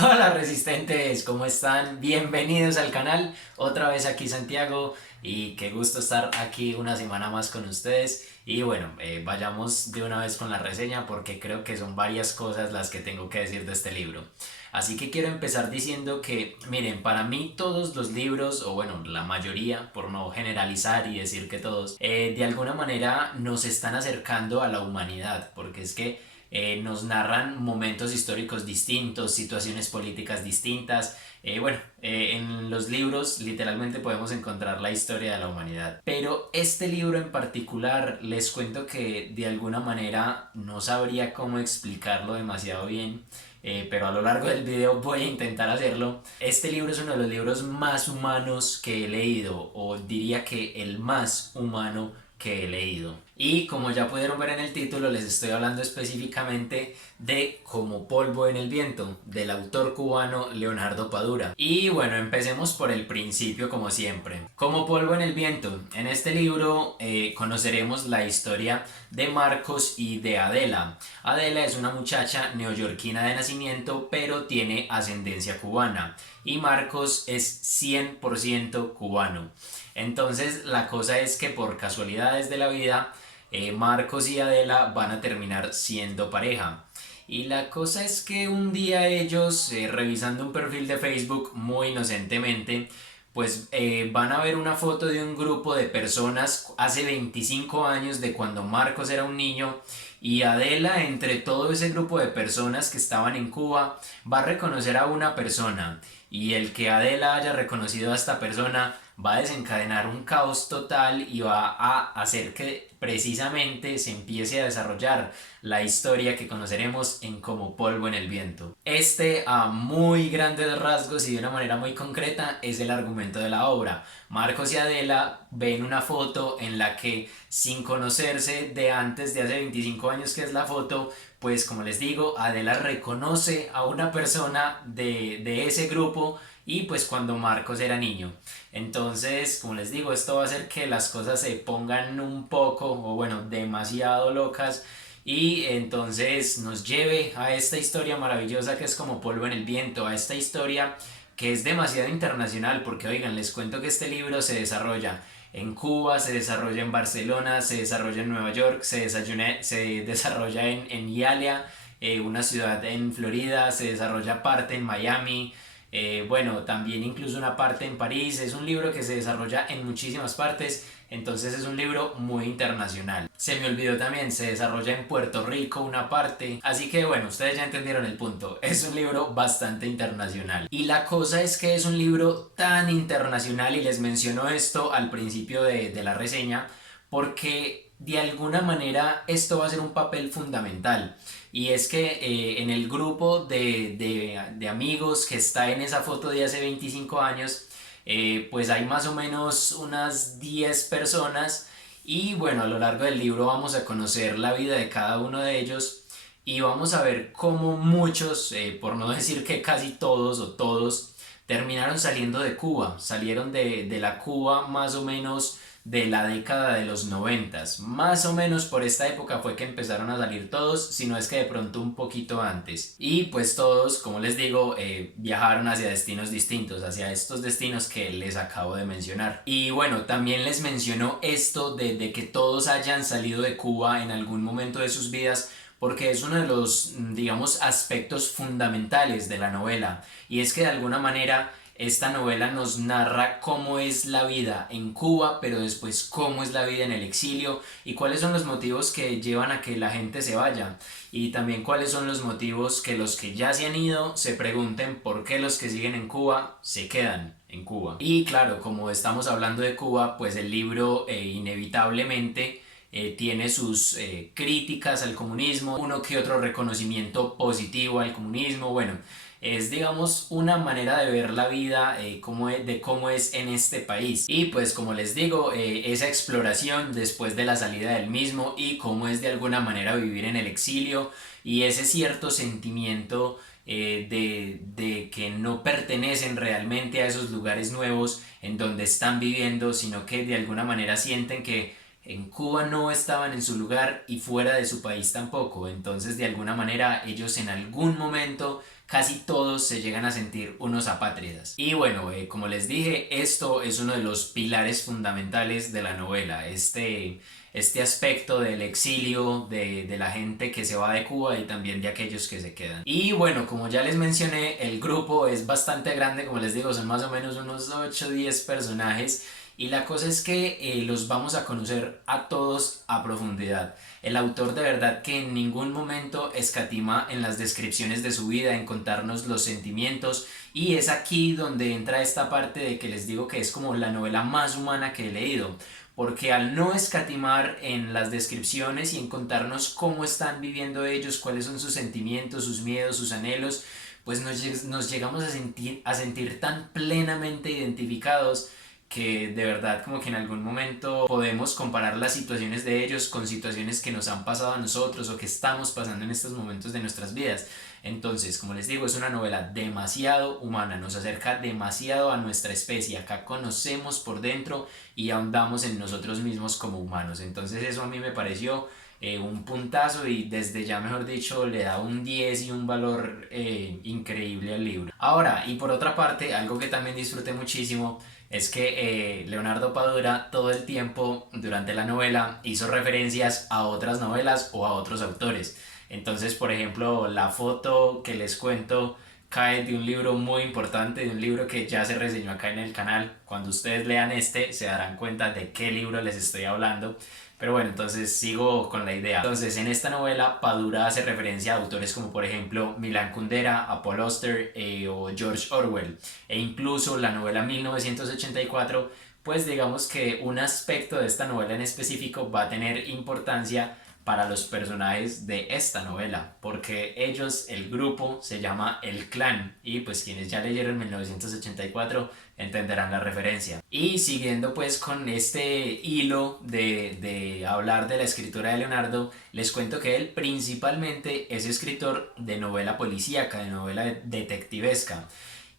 Hola resistentes, ¿cómo están? Bienvenidos al canal, otra vez aquí Santiago y qué gusto estar aquí una semana más con ustedes y bueno, vayamos de una vez con la reseña porque creo que son varias cosas las que tengo que decir de este libro. Así que quiero empezar diciendo que, miren, para mí todos los libros, o bueno, la mayoría, por no generalizar y decir que todos, de alguna manera nos están acercando a la humanidad, porque es que nos narran momentos históricos distintos, situaciones políticas distintas. En los libros literalmente podemos encontrar la historia de la humanidad. Pero este libro en particular les cuento que de alguna manera no sabría cómo explicarlo demasiado bien. Pero a lo largo del video voy a intentar hacerlo. Este libro es uno de los libros más humanos que he leído, o diría que el más humano que he leído. Y como ya pudieron ver en el título, les estoy hablando específicamente de Como polvo en el viento, del autor cubano Leonardo Padura. Y bueno, empecemos por el principio como siempre. Como polvo en el viento, en este libro conoceremos la historia de Marcos y de Adela. Adela es una muchacha neoyorquina de nacimiento, pero tiene ascendencia cubana. Y Marcos es 100% cubano. Entonces la cosa es que por casualidades de la vida, Marcos y Adela van a terminar siendo pareja. Y la cosa es que un día ellos, revisando un perfil de Facebook muy inocentemente, pues van a ver una foto de un grupo de personas hace 25 años de cuando Marcos era un niño y Adela entre todo ese grupo de personas que estaban en Cuba va a reconocer a una persona y el que Adela haya reconocido a esta persona va a desencadenar un caos total y va a hacer que precisamente se empiece a desarrollar la historia que conoceremos en Como polvo en el viento. Este, a muy grandes rasgos y de una manera muy concreta, es el argumento de la obra. Marcos y Adela ven una foto en la que, sin conocerse de antes de hace 25 años que es la foto, pues como les digo, Adela reconoce a una persona de ese grupo y pues cuando Marcos era niño. Entonces, como les digo, esto va a hacer que las cosas se pongan un poco, o bueno, demasiado locas y entonces nos lleve a esta historia maravillosa que es Como polvo en el viento, a esta historia que es demasiado internacional, porque oigan, les cuento que este libro se desarrolla en Cuba, se desarrolla en Barcelona, se desarrolla en Nueva York, se desarrolla en Hialeah, una ciudad en Florida, se desarrolla parte en Miami, bueno, también incluso una parte en París. Es un libro que se desarrolla en muchísimas partes, entonces es un libro muy internacional. Se me olvidó también, se desarrolla en Puerto Rico una parte, así que bueno, ustedes ya entendieron el punto. Es un libro bastante internacional. Y la cosa es que es un libro tan internacional, y les menciono esto al principio de la reseña, porque de alguna manera esto va a ser un papel fundamental. Y es que en el grupo de amigos que está en esa foto de hace 25 años, pues hay más o menos unas 10 personas. Y bueno, a lo largo del libro vamos a conocer la vida de cada uno de ellos y vamos a ver cómo muchos, por no decir que casi todos o todos, terminaron saliendo de Cuba, salieron de la Cuba más o menos de la década de los noventas. Más o menos por esta época fue que empezaron a salir todos, si no es que de pronto un poquito antes. Y pues todos, como les digo, viajaron hacia destinos distintos, hacia estos destinos que les acabo de mencionar. Y bueno, también les menciono esto de que todos hayan salido de Cuba en algún momento de sus vidas, porque es uno de los, digamos, aspectos fundamentales de la novela. Y es que de alguna manera esta novela nos narra cómo es la vida en Cuba, pero después cómo es la vida en el exilio y cuáles son los motivos que llevan a que la gente se vaya. Y también cuáles son los motivos que los que ya se han ido se pregunten por qué los que siguen en Cuba se quedan en Cuba. Y claro, como estamos hablando de Cuba, pues el libro inevitablemente tiene sus críticas al comunismo, uno que otro reconocimiento positivo al comunismo. Bueno, es digamos una manera de ver la vida, de cómo es en este país. Y pues como les digo, esa exploración después de la salida del mismo y cómo es de alguna manera vivir en el exilio y ese cierto sentimiento de que no pertenecen realmente a esos lugares nuevos en donde están viviendo, sino que de alguna manera sienten que en Cuba no estaban en su lugar y fuera de su país tampoco. Entonces, de alguna manera, ellos en algún momento casi todos se llegan a sentir unos apátridas. Y bueno, como les dije, esto es uno de los pilares fundamentales de la novela, este aspecto del exilio, de la gente que se va de Cuba y también de aquellos que se quedan. Y bueno, como ya les mencioné, el grupo es bastante grande, como les digo, son más o menos unos 8 o 10 personajes. Y la cosa es que los vamos a conocer a todos a profundidad. El autor de verdad que en ningún momento escatima en las descripciones de su vida, en contarnos los sentimientos, y es aquí donde entra esta parte de que les digo que es como la novela más humana que he leído, porque al no escatimar en las descripciones y en contarnos cómo están viviendo ellos, cuáles son sus sentimientos, sus miedos, sus anhelos, pues nos llegamos a sentir tan plenamente identificados que de verdad como que en algún momento podemos comparar las situaciones de ellos con situaciones que nos han pasado a nosotros o que estamos pasando en estos momentos de nuestras vidas. Entonces, como les digo, es una novela demasiado humana, nos acerca demasiado a nuestra especie, acá conocemos por dentro y ahondamos en nosotros mismos como humanos. Entonces eso a mí me pareció un puntazo y desde ya, mejor dicho, le da un 10 y un valor increíble al libro. Ahora, y por otra parte, algo que también disfruté muchísimo es que Leonardo Padura todo el tiempo durante la novela hizo referencias a otras novelas o a otros autores. Entonces, por ejemplo, la foto que les cuento cae de un libro muy importante, de un libro que ya se reseñó acá en el canal. Cuando ustedes lean este se darán cuenta de qué libro les estoy hablando. Pero bueno, entonces sigo con la idea. Entonces, en esta novela, Padura hace referencia a autores como por ejemplo Milan Kundera, a Paul Auster o George Orwell. E incluso la novela 1984, pues digamos que un aspecto de esta novela en específico va a tener importancia para los personajes de esta novela, porque ellos, el grupo, se llama El Clan, y pues quienes ya leyeron 1984 entenderán la referencia. Y siguiendo pues con este hilo de hablar de la escritura de Leonardo, les cuento que él principalmente es escritor de novela policíaca, de novela detectivesca.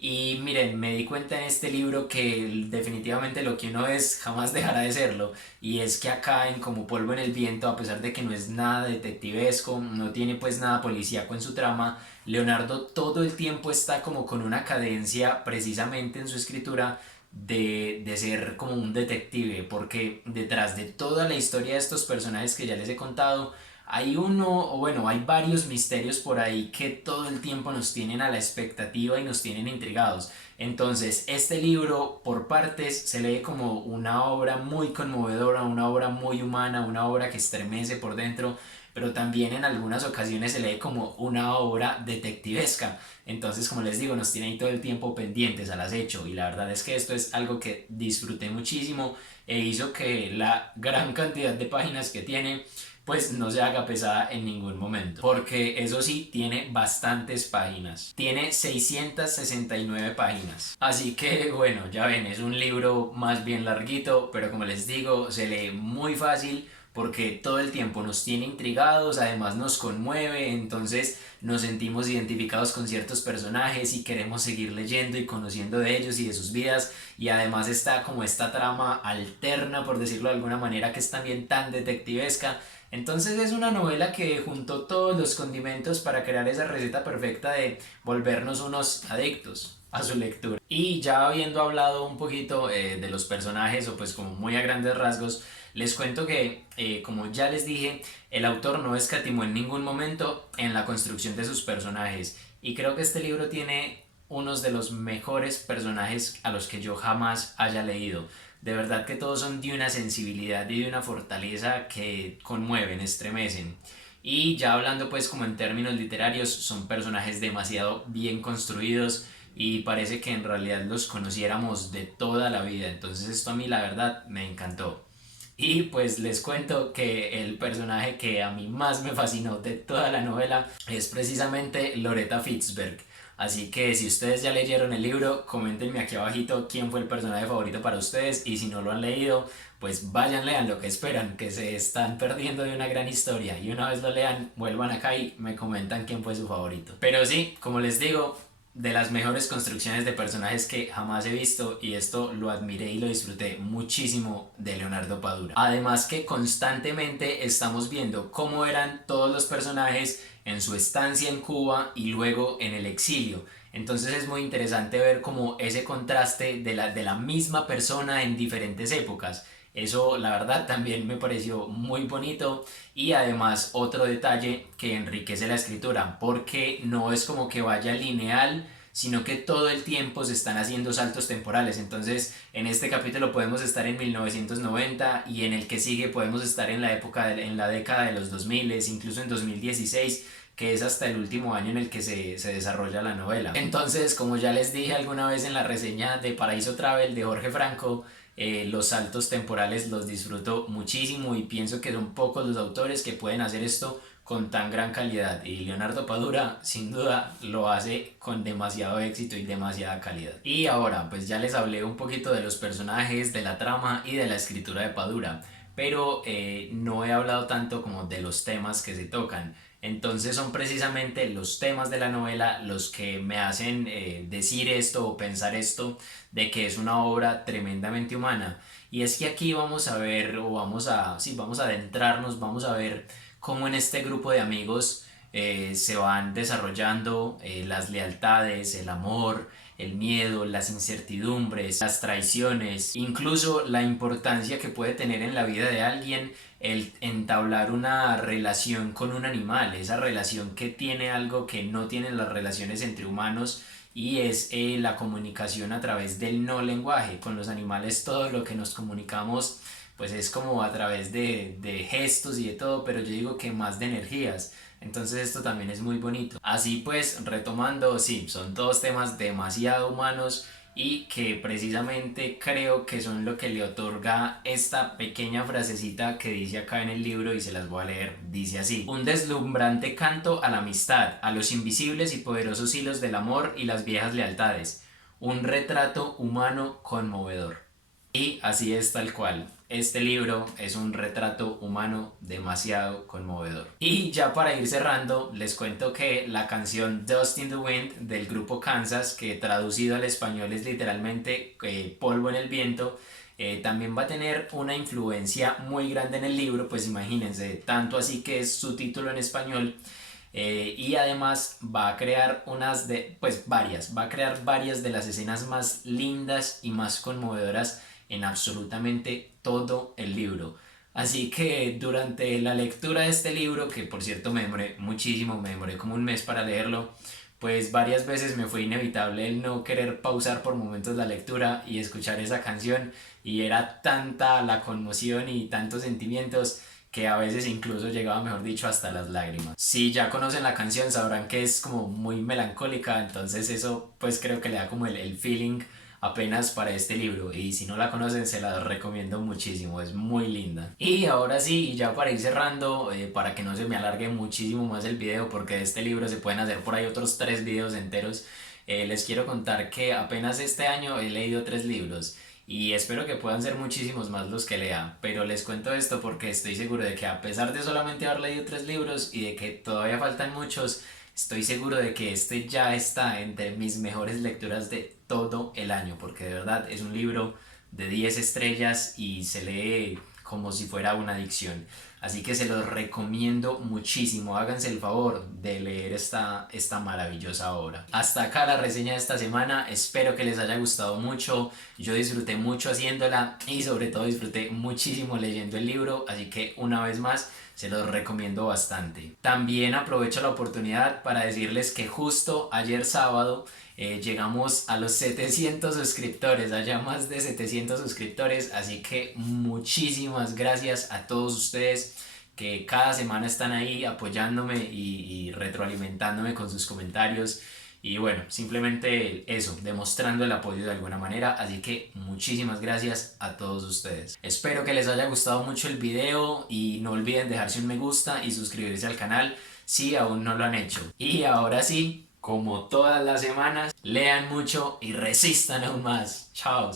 Y miren, me di cuenta en este libro que definitivamente lo que uno es jamás dejará de serlo. Y es que acá en Como polvo en el viento, a pesar de que no es nada detectivesco, no tiene pues nada policíaco en su trama, Leonardo todo el tiempo está como con una cadencia precisamente en su escritura de ser como un detective, porque detrás de toda la historia de estos personajes que ya les he contado, hay uno, o bueno, hay varios misterios por ahí que todo el tiempo nos tienen a la expectativa y nos tienen intrigados. Entonces, este libro, por partes, se lee como una obra muy conmovedora, una obra muy humana, una obra que estremece por dentro, pero también en algunas ocasiones se lee como una obra detectivesca. Entonces, como les digo, nos tiene ahí todo el tiempo pendientes al acecho y la verdad es que esto es algo que disfruté muchísimo e hizo que la gran cantidad de páginas que tiene pues no se haga pesada en ningún momento, porque eso sí, tiene bastantes páginas, tiene 669 páginas, así que bueno, ya ven, es un libro más bien larguito, pero como les digo, se lee muy fácil porque todo el tiempo nos tiene intrigados, además nos conmueve, entonces nos sentimos identificados con ciertos personajes y queremos seguir leyendo y conociendo de ellos y de sus vidas, y además está como esta trama alterna, por decirlo de alguna manera, que es también tan detectivesca. Entonces es una novela que juntó todos los condimentos para crear esa receta perfecta de volvernos unos adictos a su lectura. Y ya habiendo hablado un poquito de los personajes o pues como muy a grandes rasgos, les cuento que como ya les dije, el autor no escatimó en ningún momento en la construcción de sus personajes y creo que este libro tiene unos de los mejores personajes a los que yo jamás haya leído. De verdad que todos son de una sensibilidad y de una fortaleza que conmueven, estremecen. Y ya hablando pues como en términos literarios, son personajes demasiado bien construidos y parece que en realidad los conociéramos de toda la vida. Entonces esto a mí la verdad me encantó. Y pues les cuento que el personaje que a mí más me fascinó de toda la novela es precisamente Loretta Fitzberg. Así que si ustedes ya leyeron el libro, coméntenme aquí abajito quién fue el personaje favorito para ustedes y si no lo han leído, pues vayan, lean lo que esperan, que se están perdiendo de una gran historia y una vez lo lean, vuelvan acá y me comentan quién fue su favorito. Pero sí, como les digo, de las mejores construcciones de personajes que jamás he visto y esto lo admiré y lo disfruté muchísimo de Leonardo Padura. Además que constantemente estamos viendo cómo eran todos los personajes en su estancia en Cuba y luego en el exilio. Entonces es muy interesante ver como ese contraste de la misma persona en diferentes épocas. Eso la verdad también me pareció muy bonito y además otro detalle que enriquece la escritura porque no es como que vaya lineal, sino que todo el tiempo se están haciendo saltos temporales. Entonces en este capítulo podemos estar en 1990 y en el que sigue podemos estar en la en la década de los 2000, incluso en 2016, que es hasta el último año en el que se desarrolla la novela. Entonces, como ya les dije alguna vez en la reseña de Paraíso Travel de Jorge Franco, los saltos temporales los disfruto muchísimo y pienso que son pocos los autores que pueden hacer esto con tan gran calidad, y Leonardo Padura sin duda lo hace con demasiado éxito y demasiada calidad. Y ahora pues ya les hablé un poquito de los personajes, de la trama y de la escritura de Padura, pero no he hablado tanto como de los temas que se tocan. Entonces son precisamente los temas de la novela los que me hacen decir esto o pensar esto de que es una obra tremendamente humana. Y es que aquí vamos a ver, o sí, vamos a adentrarnos, vamos a ver cómo en este grupo de amigos se van desarrollando las lealtades, el amor, el miedo, las incertidumbres, las traiciones, incluso la importancia que puede tener en la vida de alguien el entablar una relación con un animal, esa relación que tiene algo que no tienen las relaciones entre humanos, y es la comunicación a través del no lenguaje. Con los animales todo lo que nos comunicamos pues es como a través de gestos y de todo, pero yo digo que más de energías. Entonces esto también es muy bonito. Así pues, retomando, sí, son todos temas demasiado humanos y que precisamente creo que son lo que le otorga esta pequeña frasecita que dice acá en el libro, y se las voy a leer. Dice así: un deslumbrante canto a la amistad, a los invisibles y poderosos hilos del amor y las viejas lealtades. Un retrato humano conmovedor. Y así es tal cual. Este libro es un retrato humano demasiado conmovedor. Y ya para ir cerrando, les cuento que la canción Dust in the Wind del grupo Kansas, que traducido al español es literalmente polvo en el viento, también va a tener una influencia muy grande en el libro, pues imagínense, tanto así que es su título en español. Y además va a crear va a crear varias de las escenas más lindas y más conmovedoras en absolutamente todo el libro. Así que durante la lectura de este libro, que por cierto me demoré muchísimo, me demoré como un mes para leerlo, pues varias veces me fue inevitable el no querer pausar por momentos la lectura y escuchar esa canción, y era tanta la conmoción y tantos sentimientos que a veces incluso llegaba, mejor dicho, hasta las lágrimas. Si ya conocen la canción sabrán que es como muy melancólica, entonces eso pues creo que le da como el feeling apenas para este libro, y si no la conocen se la recomiendo muchísimo, es muy linda. Y ahora sí, ya para ir cerrando, para que no se me alargue muchísimo más el video, porque de este libro se pueden hacer por ahí otros 3 videos enteros, les quiero contar que apenas este año he leído 3 libros y espero que puedan ser muchísimos más los que lea, pero les cuento esto porque estoy seguro de que a pesar de solamente haber leído 3 libros y de que todavía faltan muchos, estoy seguro de que este ya está entre mis mejores lecturas de todo el año, porque de verdad es un libro de 10 estrellas y se lee como si fuera una adicción. Así que se los recomiendo muchísimo, háganse el favor de leer esta maravillosa obra. Hasta acá la reseña de esta semana, espero que les haya gustado mucho, yo disfruté mucho haciéndola y sobre todo disfruté muchísimo leyendo el libro, así que una vez más se los recomiendo bastante. También aprovecho la oportunidad para decirles que justo ayer sábado llegamos a los 700 suscriptores, allá más de 700 suscriptores, así que muchísimas gracias a todos ustedes que cada semana están ahí apoyándome y retroalimentándome con sus comentarios. Y bueno, simplemente eso, demostrando el apoyo de alguna manera, así que muchísimas gracias a todos ustedes. Espero que les haya gustado mucho el video y no olviden dejarse un me gusta y suscribirse al canal si aún no lo han hecho. Y ahora sí, como todas las semanas, lean mucho y resistan aún más. Chao.